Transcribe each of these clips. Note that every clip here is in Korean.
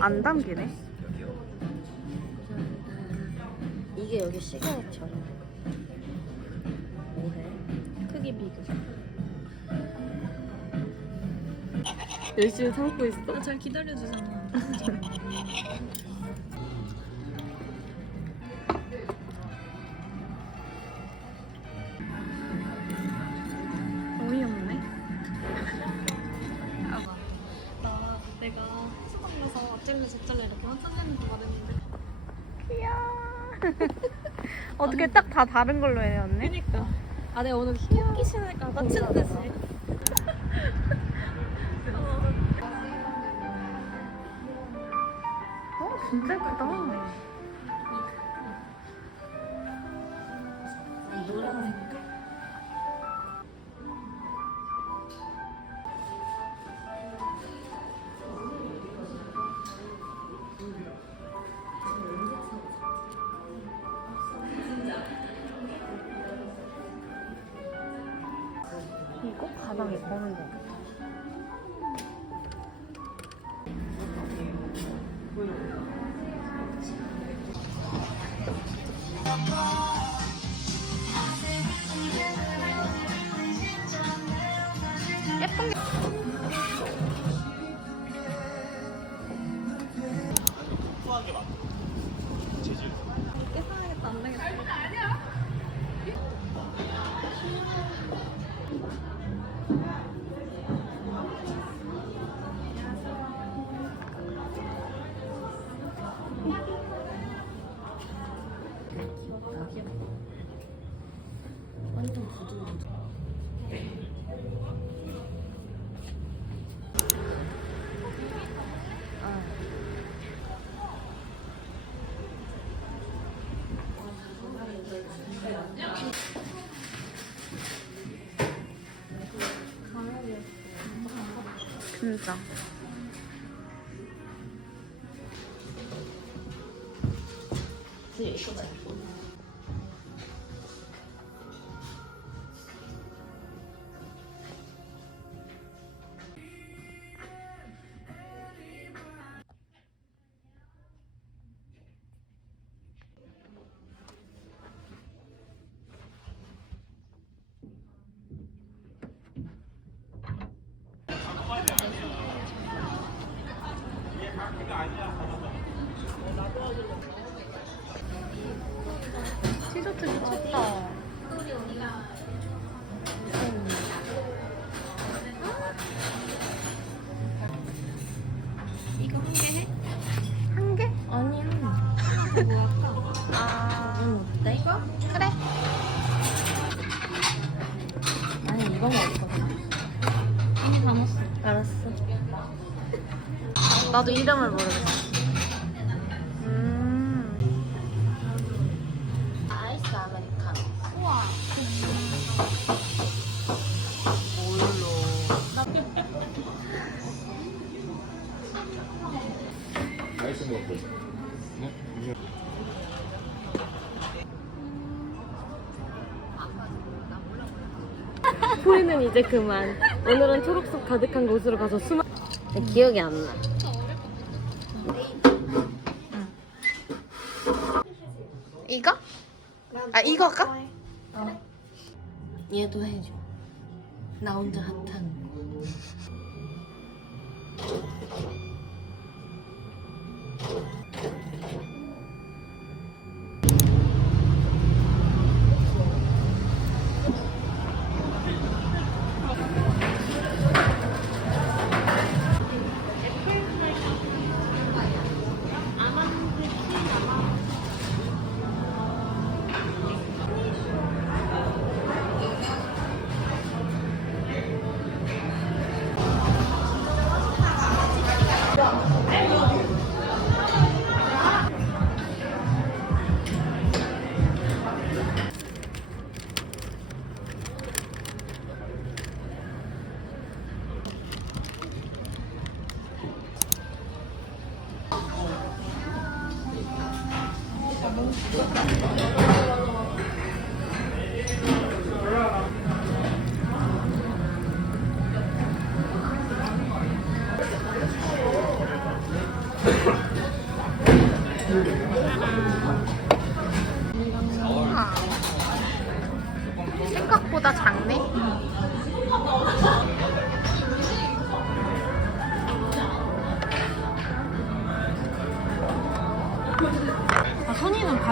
안 담기네. 이게 여기 시그니처래. 뭐해? 크기 비교. 열심히 참고 있어. 잘 기다려주잖아. 어이없네. 내가 수박 가서 어쩔래 저쩔래 이렇게 환장하는 거 말했는데. 귀여워. 어떻게 딱 다 다른 걸로 해놨네? 그니까. 아 내가 오늘 희귀 신으니까 맞추는 듯이. 진짜 예쁘다. 이거 가방에 거는 거. 예쁜 게. 계산하겠다 안 되겠다. 완전 부드러워. 진짜. 티셔츠 미쳤다. 이거 한 개 해? 한 개? 아니야. 뭐 할까? 아, 어때? 이거? 그래. 아니 이건 어디서? 이미 다 넣었어. 알았어. 나도 이름을 모르겠어. 아이스 아메리카노. 우와. 아이스 먹고. 포인은 이제 그만. 오늘은 초록색 가득한 곳으로 가서 기억이 안 나. 이거? 아, 이거 할까? 얘도 해줘. 나 혼자 핫한 거.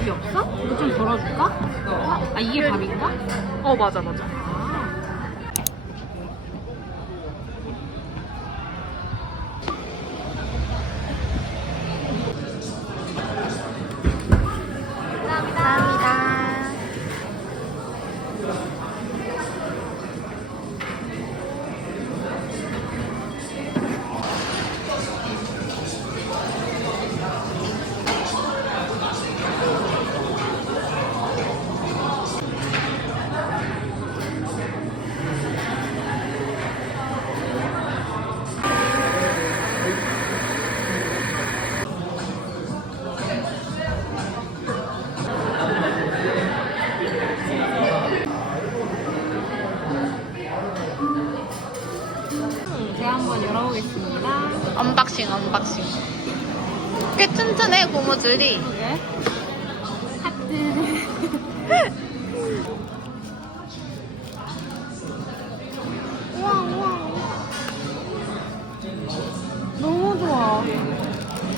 밥이 없어? 이거 좀 덜어줄까? 아 이게 밥인가? 어, 맞아, 맞아. 감사합니다. 제가 한번 열어보겠습니다. 언박싱. 꽤 튼튼해, 고무줄이. 네. 하트. 너무 좋아.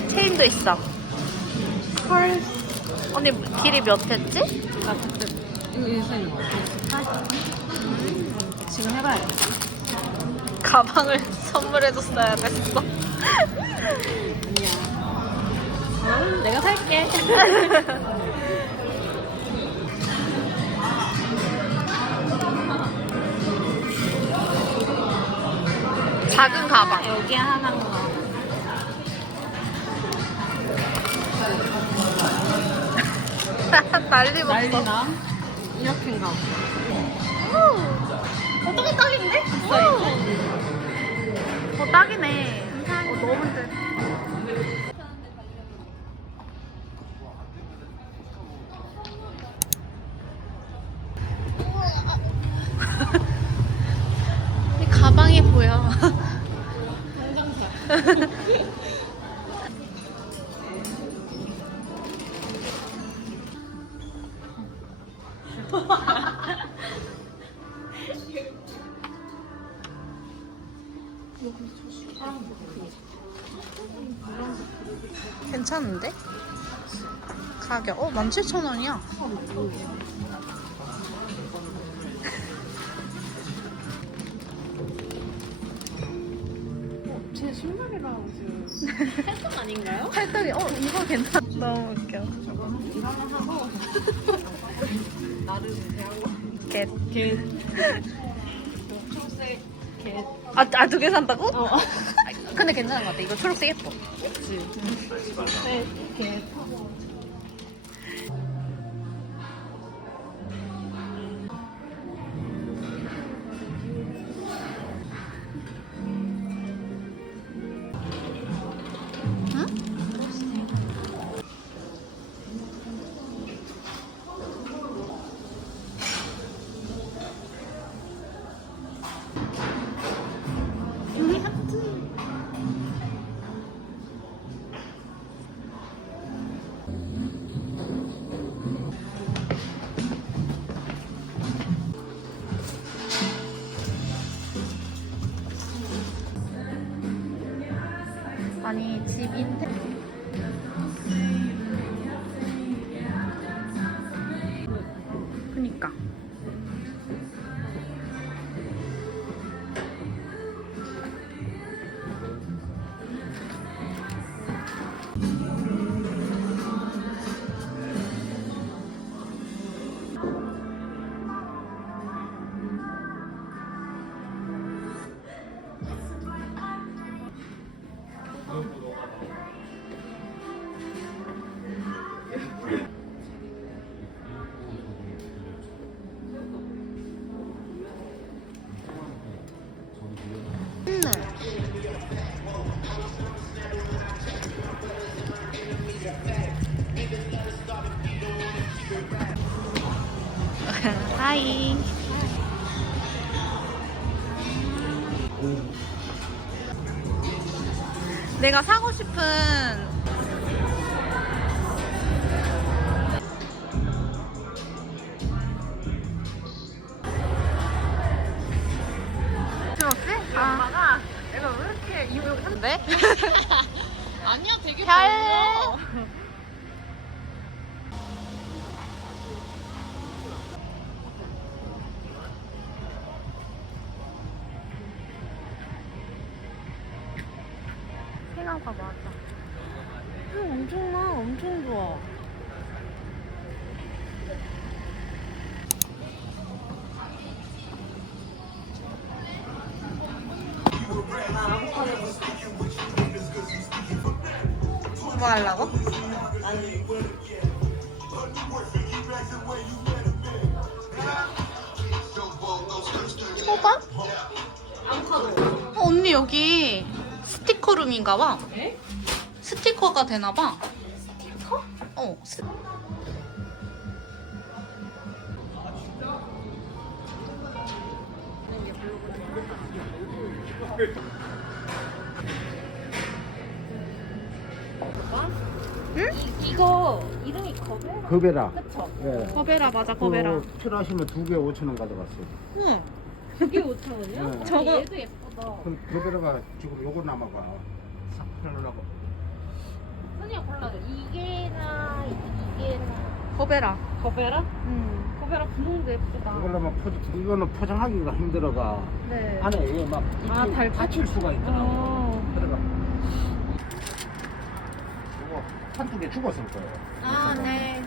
체인도 있어. 헐. 언니, 길이 몇 했지? 나 그때 이거 인수인 거. 지금 해봐야겠다. 가방을 선물해줬어야 됐어. 아니야. 내가 살게. 작은 가방. 여기에 하나가. 난리 났어. 난리나. 이렇게인가 보다. 어떻게 딱인데? 딱이네. 너무 힘들. 이 가방이 보여. 괜찮은데? 가격 17,000원이야. 제 신발이랑 지금 팔뚝 아닌가요? 팔뚝이 이거 괜찮아. 너무 웃겨. 이거 하나 하고 나름 대한 겟. 개 초록색 개. 두 개 산다고? 어. 근데 괜찮은 것 같아. 이거 초록색 예뻐. 그치. 네, 개. 아니 집 인테 그니까 하이. 내가 사고 싶은 들었지? 엄마가 내가 왜 이렇게 이거 네? 아니야, 되게 별. 좋아. 하나가 맞아. 엄청나. 엄청 좋아. 뭐 하려고? 호박? 언니 여기 스티커룸인가 봐. 네? 스티커가 되나 봐. 스티커? 어. 응? 이거 이름이 거베라? 거베라. 그쵸? 예. 거베라 맞아, 거베라. 그거 필요하시면 2개 5,000원 가져갔어요. 응. 그게 5,000원이요? 네. 저거- 얘도 예쁘다. 그럼 거베라가 지금 요거 남아가 싹 팔려고. 선이가 골라요. 이게나 이게나. 거베라. 거베라? 응. 거베라 분홍도 예쁘다. 이걸로만 이거는 포장하기가 힘들어가. 네. 안에 이게 막 아, 다칠 수가 있더라고. 어. 들어가. 이거 한두 개 죽었을 거예요. 아, 네.